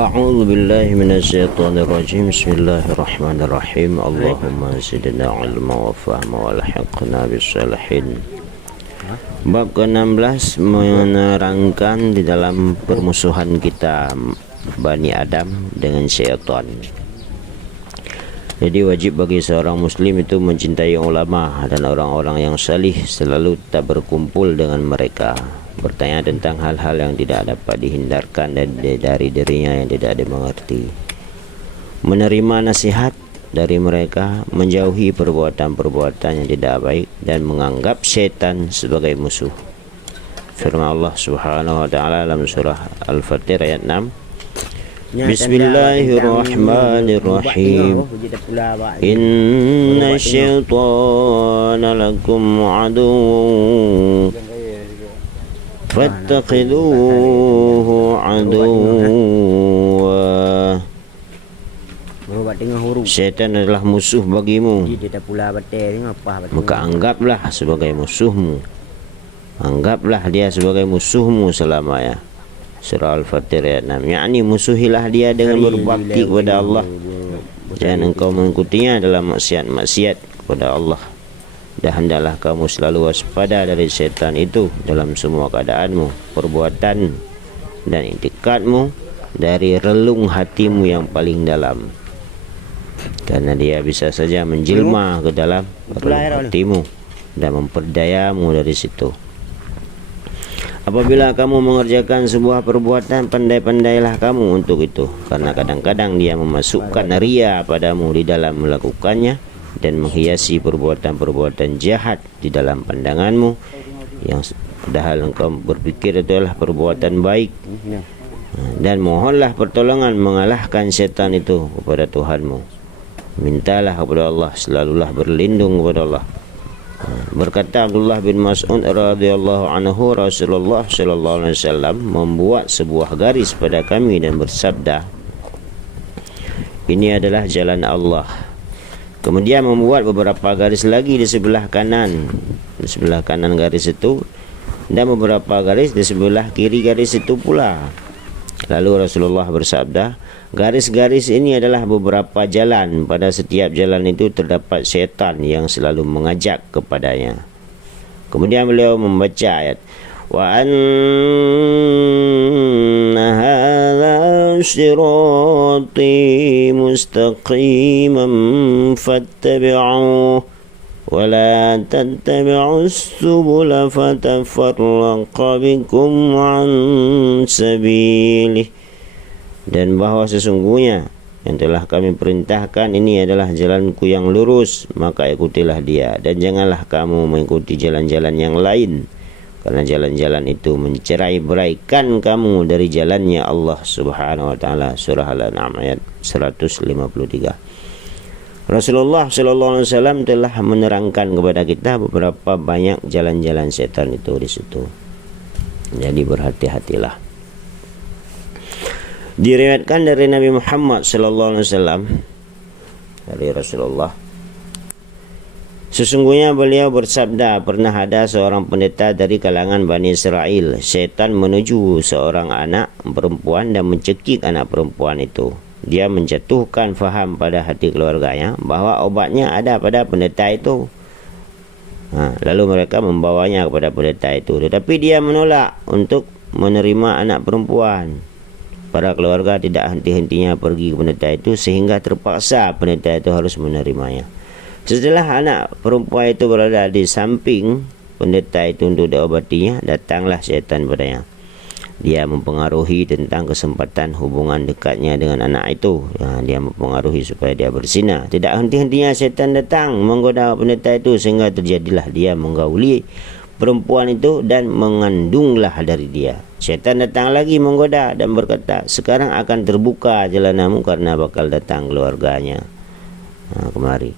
A'udzu billahi minasyaitonir rajim. Bismillahirrahmanirrahim. Allahumma zidna ilma wa fahma wa alhiqna bis-salihin. Bab ke-16 menerangkan di dalam permusuhan kita Bani Adam dengan syaitan. Jadi wajib bagi seorang muslim itu mencintai ulama dan orang-orang yang salih, selalu tak berkumpul dengan mereka, bertanya tentang hal-hal yang tidak dapat dihindarkan dari dirinya yang tidak dimengerti, menerima nasihat dari mereka, menjauhi perbuatan-perbuatan yang tidak baik, dan menganggap syaitan sebagai musuh. Firman Allah Subhanahu wa taala dalam surah Al-Fatir ayat 6, Bismillahirrahmanirrahim. Inna syaitana lakum aduwwun fattakhiduhu aduwwa. Syaitan adalah musuh bagimu, maka anggaplah sebagai musuhmu. Anggaplah dia sebagai musuhmu selamanya. Surah Al-Fatir ayat 6. Yakni musuhilah dia dengan berbakti kepada Allah, dan engkau mengikutinya dalam maksiat-maksiat kepada Allah. Dan hendaklah kamu selalu waspada dari syaitan itu dalam semua keadaanmu, perbuatan dan iktikadmu, dari relung hatimu yang paling dalam, karena dia bisa saja menjelma ke dalam relung hatimu dan memperdayamu dari situ. Apabila kamu mengerjakan sebuah perbuatan, pandai-pandailah kamu untuk itu, karena kadang-kadang dia memasukkan ria padamu di dalam melakukannya dan menghiasi perbuatan-perbuatan jahat di dalam pandanganmu, yang padahal engkau berpikir itu adalah perbuatan baik. Dan mohonlah pertolongan mengalahkan setan itu kepada Tuhanmu. Mintalah kepada Allah, selalulah berlindung kepada Allah. Berkata Abdullah bin Mas'ud radhiyallahu anhu, Rasulullah sallallahu alaihi wasallam membuat sebuah garis pada kami dan bersabda, ini adalah jalan Allah. Kemudian membuat beberapa garis lagi di sebelah kanan garis itu, dan beberapa garis di sebelah kiri garis itu pula. Lalu Rasulullah bersabda, garis-garis ini adalah beberapa jalan. Pada setiap jalan itu terdapat syaitan yang selalu mengajak kepadanya. Kemudian beliau membaca ayat, wa anna hadza sirati mustaqiman fattabi'uhu wa la tattabi'us subula fatafarraqa bikum an sabilihi. Dan bahwa sesungguhnya yang telah kami perintahkan ini adalah jalanku yang lurus, maka ikutilah dia, dan janganlah kamu mengikuti jalan-jalan yang lain, karena jalan-jalan itu mencerai-beraikan kamu dari jalannya Allah Subhanahu wa taala. Surah Al-An'am ayat 153. Rasulullah sallallahu alaihi wasallam telah menerangkan kepada kita beberapa banyak jalan-jalan setan itu di situ. Jadi berhati-hatilah. Diriwayatkan dari Nabi Muhammad sallallahu alaihi wasallam, dari Rasulullah, sesungguhnya beliau bersabda, pernah ada seorang pendeta dari kalangan Bani Israel. Syaitan menuju seorang anak perempuan dan mencekik anak perempuan itu. Dia menjatuhkan faham pada hati keluarganya bahwa obatnya ada pada pendeta itu. Lalu mereka membawanya kepada pendeta itu, tetapi dia menolak untuk menerima anak perempuan. Para keluarga tidak henti-hentinya pergi ke pendeta itu, sehingga terpaksa pendeta itu harus menerimanya. Setelah anak perempuan itu berada di samping pendeta itu untuk diobatinya, datanglah syaitan padanya. Dia mempengaruhi tentang kesempatan hubungan dekatnya dengan anak itu. Dia mempengaruhi supaya dia berzina. Tidak henti-hentinya syaitan datang menggoda pendeta itu, sehingga terjadilah dia menggauli perempuan itu dan mengandunglah dari dia. Syaitan datang lagi menggoda dan berkata, sekarang akan terbuka jalanmu karena bakal datang keluarganya kemari.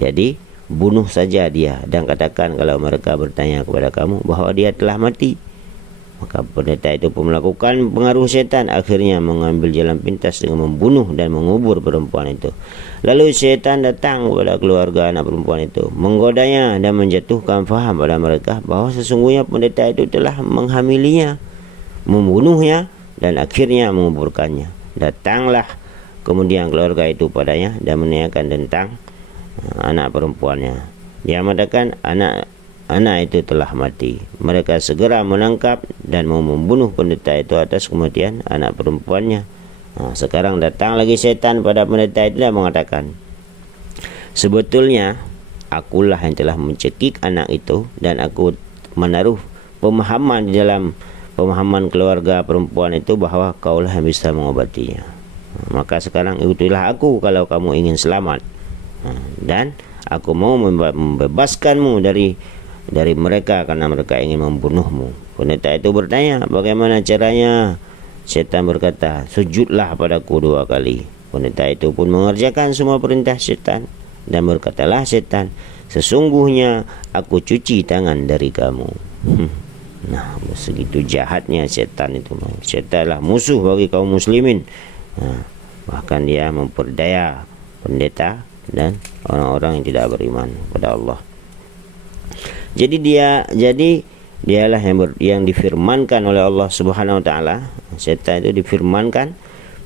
Jadi bunuh saja dia dan katakan kalau mereka bertanya kepada kamu bahwa dia telah mati. Maka pendeta itu pun melakukan pengaruh syaitan, akhirnya mengambil jalan pintas dengan membunuh dan mengubur perempuan itu. Lalu syaitan datang kepada keluarga anak perempuan itu, menggodanya dan menjatuhkan faham pada mereka bahwa sesungguhnya pendeta itu telah menghamilinya, membunuhnya dan akhirnya menguburkannya. datanglah kemudian keluarga itu padanya dan menanyakan tentang anak perempuannya. Dia mengatakan anak itu telah mati. Mereka segera menangkap dan mau membunuh pendeta itu atas kematian anak perempuannya. Sekarang datang lagi setan pada pendeta itu dan mengatakan, sebetulnya akulah yang telah mencekik anak itu dan aku menaruh pemahaman di dalam pemahaman keluarga perempuan itu bahwa kaulah yang bisa mengobatinya. Maka sekarang itulah aku kalau kamu ingin selamat. Dan aku mau membebaskanmu dari mereka karena mereka ingin membunuhmu. Pendeta itu bertanya, bagaimana caranya? Setan berkata, sujudlah padaku 2 kali. Pendeta itu pun mengerjakan semua perintah setan. Dan berkatalah setan, sesungguhnya aku cuci tangan dari kamu. Nah, segitu jahatnya setan itu. Setanlah musuh bagi kaum muslimin. Bahkan dia memperdaya pendeta dan orang-orang yang tidak beriman kepada Allah. Jadi dialah yang difirmankan oleh Allah Subhanahu wa taala. Setan itu difirmankan,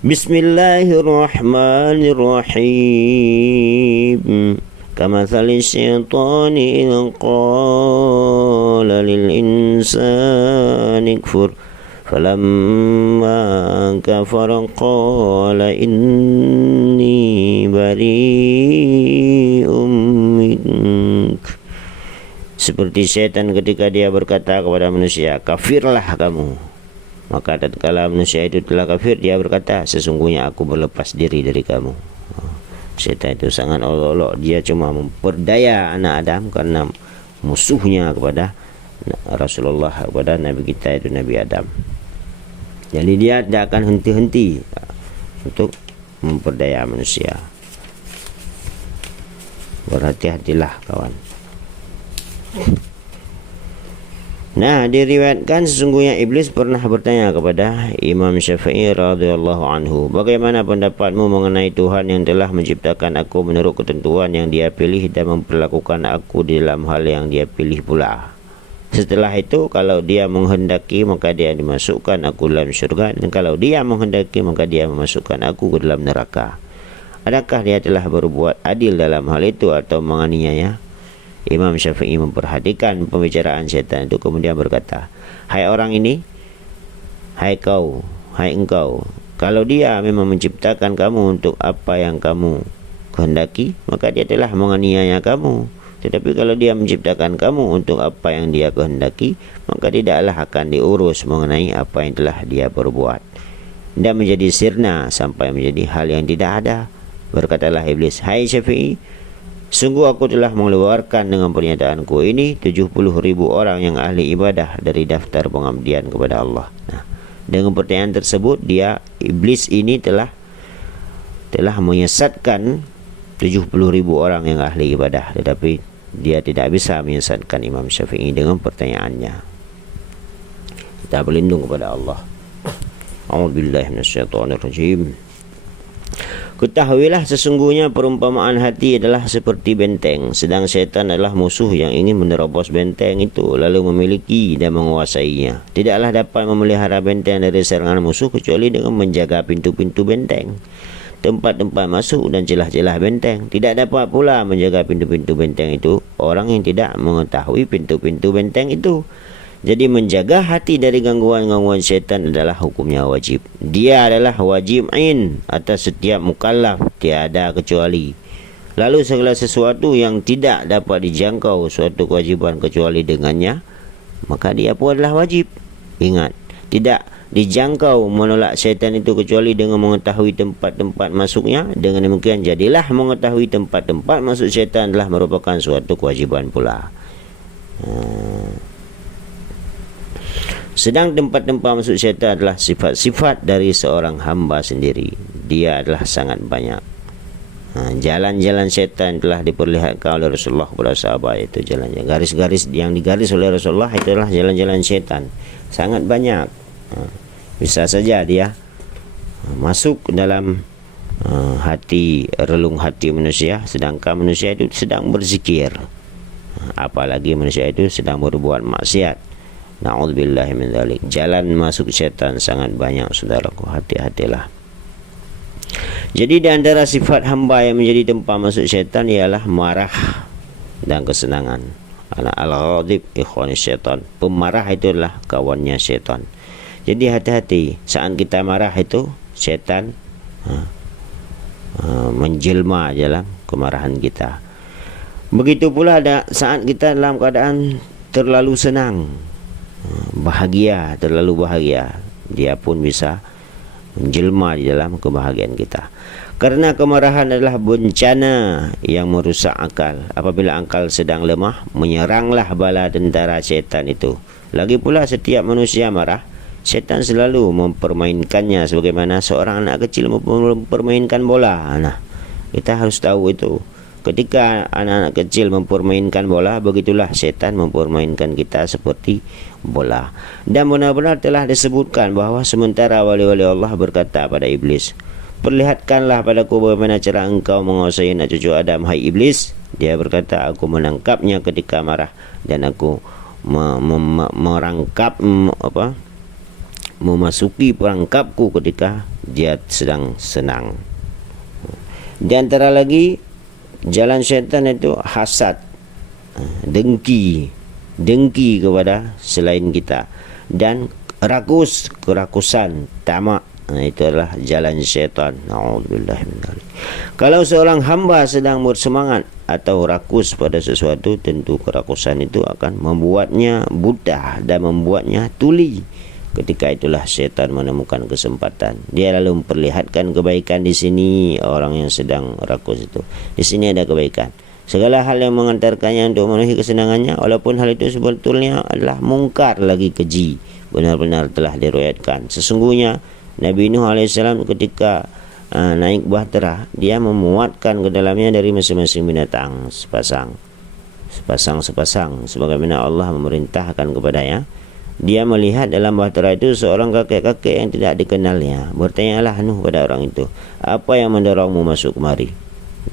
Bismillahirrahmanirrahim. Kamathali syaitani idh qala lil insani kfur falamma kafara qala inni bari'um mink. Seperti setan ketika dia berkata kepada manusia, kafirlah kamu. Maka tatkala manusia itu telah kafir, dia berkata, sesungguhnya aku berlepas diri dari kamu. Setan itu sangat olok-olok. Dia cuma memperdaya anak Adam karena musuhnya kepada Rasulullah, kepada Nabi kita itu Nabi Adam. Jadi dia tidak akan henti-henti untuk memperdaya manusia. Berhati-hatilah kawan. Nah, diriwayatkan sesungguhnya iblis pernah bertanya kepada Imam Syafi'i radhiyallahu anhu, bagaimana pendapatmu mengenai Tuhan yang telah menciptakan aku menurut ketentuan yang dia pilih dan memperlakukan aku di dalam hal yang dia pilih pula. Setelah itu, kalau dia menghendaki maka dia dimasukkan aku dalam syurga, dan kalau dia menghendaki maka dia memasukkan aku ke dalam neraka. Adakah dia telah berbuat adil dalam hal itu atau menganiaya? Imam Syafi'i memperhatikan pembicaraan setan itu kemudian berkata, hai orang ini, hai engkau, kalau dia memang menciptakan kamu untuk apa yang kamu kehendaki, maka dia telah menganiaya kamu. Tetapi kalau dia menciptakan kamu untuk apa yang dia kehendaki, maka tidaklah akan diurus mengenai apa yang telah dia perbuat, dan menjadi sirna sampai menjadi hal yang tidak ada. Berkatalah iblis, hai Syafi'i, sungguh aku telah mengeluarkan dengan pernyataanku ini 70.000 orang yang ahli ibadah dari daftar pengabdian kepada Allah. Nah, dengan pertanyaan tersebut iblis ini telah menyesatkan 70.000 orang yang ahli ibadah, tetapi dia tidak bisa menyesatkan Imam Syafi'i dengan pertanyaannya. Kita berlindung kepada Allah. A'udzubillahi minasyaitonirrajim. Ketahuilah sesungguhnya perumpamaan hati adalah seperti benteng, sedang setan adalah musuh yang ingin menerobos benteng itu lalu memiliki dan menguasainya. Tidaklah dapat memelihara benteng dari serangan musuh kecuali dengan menjaga pintu-pintu benteng, tempat-tempat masuk dan celah-celah benteng. Tidak dapat pula menjaga pintu-pintu benteng itu orang yang tidak mengetahui pintu-pintu benteng itu. Jadi menjaga hati dari gangguan-gangguan syaitan adalah hukumnya wajib. Dia adalah wajibin atas setiap mukallaf, tiada kecuali. Lalu segala sesuatu yang tidak dapat dijangkau suatu kewajiban kecuali dengannya, maka dia pun adalah wajib. Ingat, tidak dijangkau menolak syaitan itu kecuali dengan mengetahui tempat-tempat masuknya. Dengan demikian jadilah mengetahui tempat-tempat masuk syaitan adalah merupakan suatu kewajiban pula. Sedang tempat-tempat masuk syaitan adalah sifat-sifat dari seorang hamba sendiri. Dia adalah sangat banyak. Jalan-jalan syaitan telah diperlihatkan oleh Rasulullah kepada sahabat, itu jalannya. Garis-garis yang digaris oleh Rasulullah itulah jalan-jalan syaitan. Sangat banyak. Bisa saja dia masuk dalam hati, relung hati manusia, sedangkan manusia itu sedang berzikir. Apalagi manusia itu sedang berbuat maksiat. Na'udzubillahi min dzalik. Jalan masuk syaitan sangat banyak, saudaraku. Hati-hatilah. Jadi di antara sifat hamba yang menjadi tempat masuk syaitan ialah marah dan kesenangan. Al-ghadib ikhwani syaitan. Pemarah itulah kawannya syaitan. Jadi hati-hati saat kita marah itu syaitan menjelma dalam kemarahan kita. Begitu pula ada saat kita dalam keadaan terlalu senang, bahagia, terlalu bahagia, dia pun bisa menjelma di dalam kebahagiaan kita. Karena kemarahan adalah bencana yang merusak akal. Apabila akal sedang lemah, menyeranglah bala tentara syaitan itu. Lagi pula setiap manusia marah, syaitan selalu mempermainkannya sebagaimana seorang anak kecil mempermainkan bola. Nah, kita harus tahu itu. Ketika anak-anak kecil mempermainkan bola, begitulah syaitan mempermainkan kita seperti bola. Dan benar-benar telah disebutkan bahawa sementara wali-wali Allah berkata pada iblis, "Perlihatkanlah padaku bagaimana cara engkau menguasai anak cucu Adam, hai iblis." Dia berkata, "Aku menangkapnya ketika marah dan aku memasuki perangkapku ketika dia sedang senang." Di antara lagi jalan syaitan itu hasad, dengki kepada selain kita, dan kerakusan, tamak. Itu adalah jalan syaitan. Na'udzubillah min dzalik. Kalau seorang hamba sedang bersemangat atau rakus pada sesuatu, tentu kerakusan itu akan membuatnya buta dan membuatnya tuli. Ketika itulah syaitan menemukan kesempatan. Dia lalu memperlihatkan kebaikan di sini. Orang yang sedang rakus itu, di sini ada kebaikan. Segala hal yang mengantarkannya untuk memenuhi kesenangannya, walaupun hal itu sebetulnya adalah mungkar lagi keji, benar-benar telah diriwayatkan. Sesungguhnya Nabi Nuh AS ketika naik bahtera, dia memuatkan ke dalamnya dari masing-masing binatang sepasang, sebagaimana Allah memerintahkan kepadanya. Dia melihat dalam bahtera itu seorang kakek-kakek yang tidak dikenalnya. Bertanyalah Nuh pada orang itu, "Apa yang mendorongmu masuk kemari?"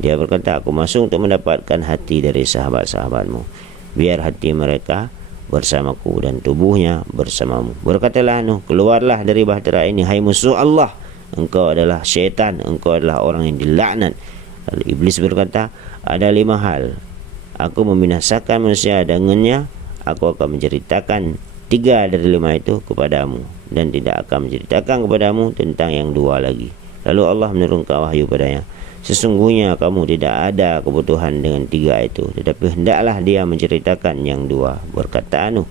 Dia berkata, "Aku masuk untuk mendapatkan hati dari sahabat-sahabatmu, biar hati mereka bersamaku dan tubuhnya bersamamu." Berkatalah Nuh, "Keluarlah dari bahtera ini, hai musuh Allah. Engkau adalah syaitan, engkau adalah orang yang dilaknat." Lalu iblis berkata, "Ada 5 hal. Aku membinasakan manusia dengannya. Aku akan menceritakan 3 dari 5 itu kepadamu, dan tidak akan menceritakan kepadamu tentang yang 2 lagi." Lalu Allah menurunkan wahyu padanya, "Sesungguhnya kamu tidak ada kebutuhan dengan 3 itu, tetapi hendaklah dia menceritakan yang 2. Berkata Nuh,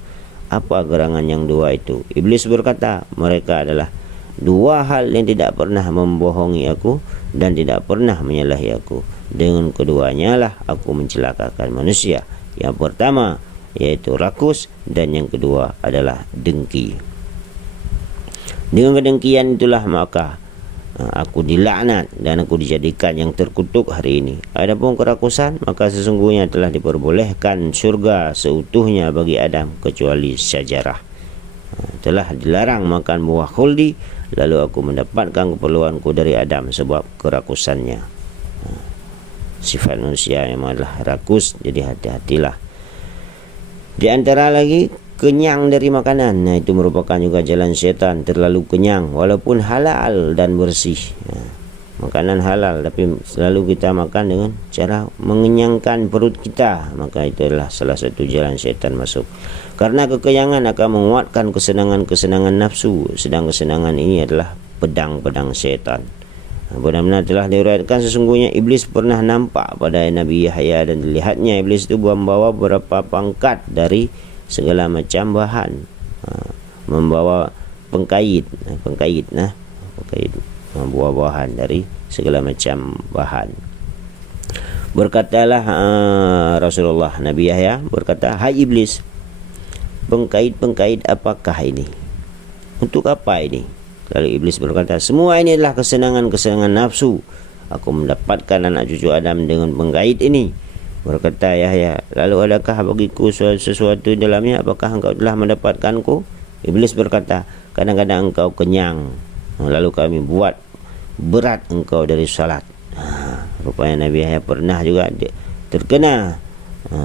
"Apa gerangan yang 2 itu?" Iblis berkata, "Mereka adalah 2 hal yang tidak pernah membohongi aku dan tidak pernah menyalahi aku. Dengan keduanya lah aku mencelakakan manusia. Yang pertama yaitu rakus, dan yang kedua adalah dengki. Dengan kedengkian itulah maka aku dilaknat dan aku dijadikan yang terkutuk hari ini. Adapun kerakusan, maka sesungguhnya telah diperbolehkan surga seutuhnya bagi Adam kecuali syajarah. Telah dilarang makan buah khuldi, lalu aku mendapatkan keperluanku dari Adam sebab kerakusannya." Sifat manusia memang adalah rakus, jadi hati-hatilah. Di antara lagi kenyang dari makanan. Nah, itu merupakan juga jalan syaitan, terlalu kenyang walaupun halal dan bersih. Makanan halal tapi selalu kita makan dengan cara mengenyangkan perut kita, maka itu adalah salah satu jalan syaitan masuk. Karena kekenyangan akan menguatkan kesenangan-kesenangan nafsu, sedang kesenangan ini adalah pedang-pedang syaitan. Benar-benar telah diriwayatkan sesungguhnya iblis pernah nampak pada Nabi Yahya, dan dilihatnya iblis itu membawa beberapa pangkat dari segala macam bahan, membawa pengkait, buah-buahan dari segala macam bahan. Berkatalah Rasulullah, Nabi Yahya berkata, "Hai iblis, pengkait-pengkait apakah ini? Untuk apa ini?" Lalu iblis berkata, "Semua ini adalah kesenangan-kesenangan nafsu. Aku mendapatkan anak cucu Adam dengan pengkait ini." Berkata Yahya, "Lalu adakah bagiku sesuatu di dalamnya? Apakah engkau telah mendapatkanku?" Iblis berkata, "Kadang-kadang engkau kenyang, lalu kami buat berat engkau dari salat." Rupanya Nabi Yahya pernah juga terkena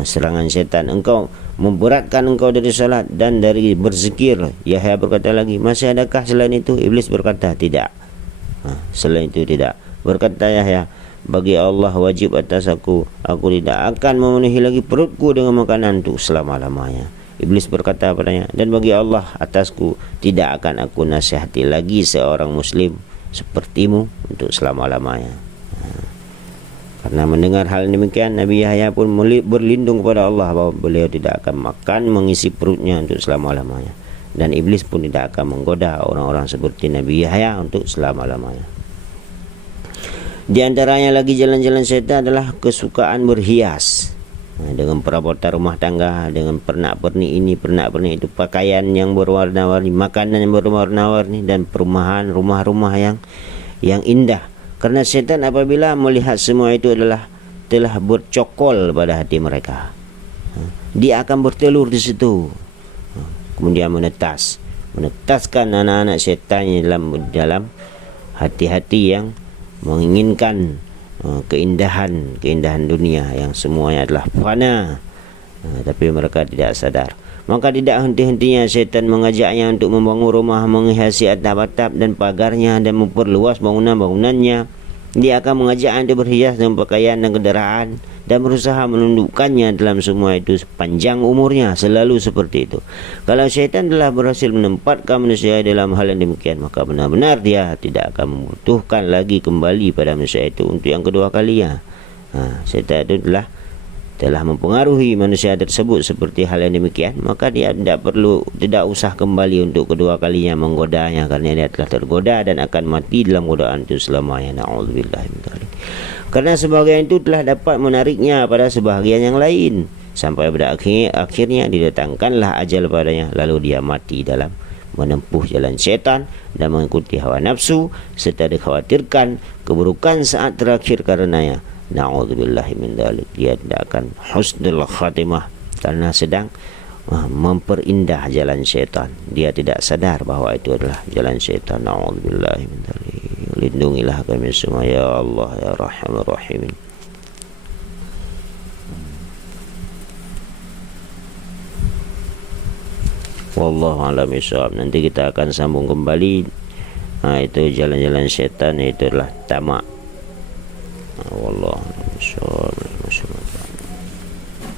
serangan setan. "Engkau memberatkan engkau dari salat dan dari berzikir." Yahya berkata lagi, "Masih adakah selain itu?" Iblis berkata, "Tidak, selain itu tidak." Berkata Yahya, bagi Allah wajib atas aku tidak akan memenuhi lagi perutku dengan makanan untuk selama-lamanya. Iblis berkata padanya, dan bagi Allah atasku tidak akan aku nasihati lagi seorang muslim sepertimu untuk selama-lamanya. Karena mendengar hal demikian, Nabi Yahya pun berlindung kepada Allah bahwa beliau tidak akan makan mengisi perutnya untuk selama-lamanya, dan iblis pun tidak akan menggoda orang-orang seperti Nabi Yahya untuk selama-lamanya. Di antaranya lagi jalan-jalan syaitan adalah kesukaan berhias, dengan perabotan rumah tangga, dengan pernak-pernik ini, pernak-pernik itu, pakaian yang berwarna-warni, makanan yang berwarna-warni, dan perumahan, rumah-rumah yang indah. Karena syaitan apabila melihat semua itu telah bercokol pada hati mereka, dia akan bertelur di situ, kemudian menetaskan anak-anak syaitannya dalam hati-hati yang menginginkan keindahan dunia yang semuanya adalah fana, tapi mereka tidak sadar. Maka tidak henti-hentinya syaitan mengajaknya untuk membangun rumah, menghiasi atap-atap dan pagarnya, dan memperluas bangunan-bangunannya. Dia akan mengajaknya untuk berhias dengan pakaian dan kendaraan, dan berusaha menundukkannya dalam semua itu sepanjang umurnya, selalu seperti itu. Kalau syaitan telah berhasil menempatkan manusia dalam hal yang demikian, maka benar-benar dia tidak akan membutuhkan lagi kembali pada manusia itu untuk yang kedua kalinya. Syaitan itu telah mempengaruhi manusia tersebut seperti hal yang demikian, maka dia tidak usah kembali untuk kedua kalinya menggodanya, karena dia telah tergoda dan akan mati dalam godaan itu selamanya. Na'udzubillah min dzalik. Karena sebagian itu telah dapat menariknya pada sebahagian yang lain, sampai pada akhirnya didatangkanlah ajal padanya, lalu dia mati dalam menempuh jalan syaitan dan mengikuti hawa nafsu, serta dikhawatirkan keburukan saat terakhir karenanya. Na'udzubillah min dzalik. Dia tidak akan husnul khatimah karena sedang memperindah jalan syaitan. Dia tidak sadar bahwa itu adalah jalan syaitan. Na'udzubillah min dzalik. Lindungilah kami semua ya Allah ya Rahmanur Rahim. Wallahu a'lam bishawab. Nanti kita akan sambung kembali. Itu jalan-jalan syaitan, itu adalah tamak. Wallahu a'lam bishawab.